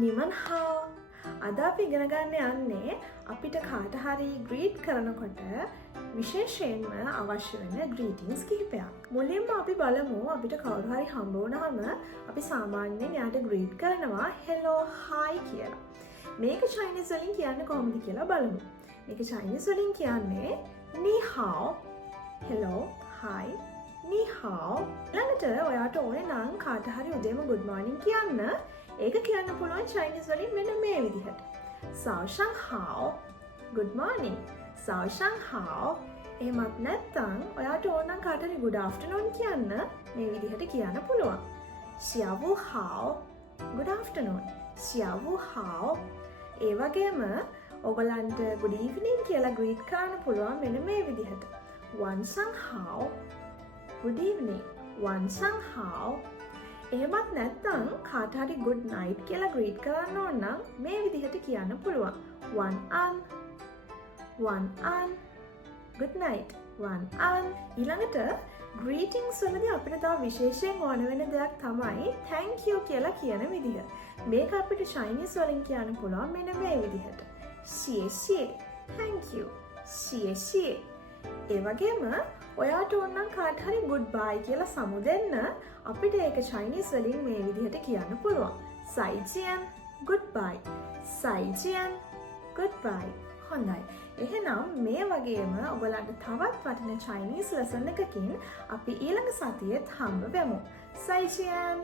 නිමන් හාව. අද අපි ඉගෙන ගන්න යන්නේ අපිට කාට හරි ග්‍රීට් කරනකොට විශේෂයෙන්ම අවශ්‍ය වෙන ග්‍රීටින්ස් කිහිපයක්. මුලින්ම අපි බලමු අපිට කවුරු හරි හම්බ වුණාම අපි සාමාන්‍යයෙන් එයාට ග්‍රීට් කරනවා hello hi කියලා. මේක චයිනීස් වලින් කියන්නේ කොහොමද කියලා බලමු. මේක චයිනීස් වලින් කියන්නේ ni hao, hello hi, ni hao. ළඟට ඔයාට ඕනේ නම් කාට හරි උදේම good morning කියන්න. ඒක කියන්න පුළුවන් චයිනීස් වලින් මෙන්න මේ විදිහට. Sao shang hao, good morning. Sao shang hao. එහෙමත් නැත්නම් ඔයාට ඕන නම් කාට හරි good afternoon කියන්න මේ විදිහට කියන්න පුළුවන්. Xiao wu hao, good afternoon. Xiao wu hao. ඒ වගේම ඔයගලන්ට good evening කියලා greet කරන්න පුළුවන් මෙන්න මේ විදිහට. Wan shang hao, good evening. Wan shang hao. එහෙමත් නැත්නම් කාට හරි good night කියලා greet කරන්න ඕන නම් මේ විදිහට කියන්න පුළුවන්. Wan an, wan an, good night. Wan an. ඊළඟට greetings වලදී අපිට තව විශේෂයෙන් ඕන වෙන දෙයක් තමයි thank you කියලා කියන විදිහ. මේක අපිට Chinese වලින් කියන්න පුළුවන් මෙන්න මේ විදිහට. Xie xie, thank you. Xie xie. ඒ වගේම ඔයාට ඕන නම් කාට හරි goodbye කියලා සමු දෙන්න අපිට ඒක Chinese වලින් මේ විදිහට කියන්න පුළුවන්. Zaijian, goodbye. Zaijian, goodbye. හොඳයි. එහෙනම් මේ වගේම ඔයගලන්ට තවත් වටින Chinese lesson එකකින් අපි ඊළඟ සතියේත් හම්බ වෙමු. Zaijian.